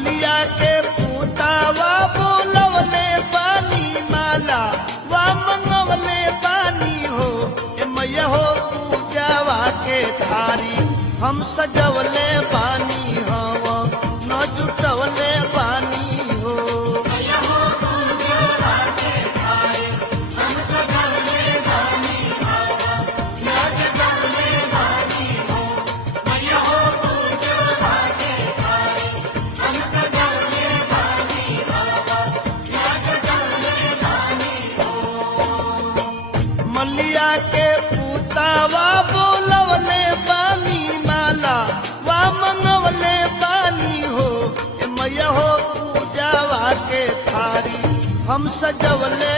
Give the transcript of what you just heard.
मलिया के पूतावा बोलवले पानी माला वा मंगवले पानी हो ए मैया हो पूजावा के थारी हम सजवले पानी हो न जुटवले पानी हो मलिया के पूतावा बोलवले पानी माला वा मंगवले पानी हो ए मैया हो पूजावा के थारी हम सजवले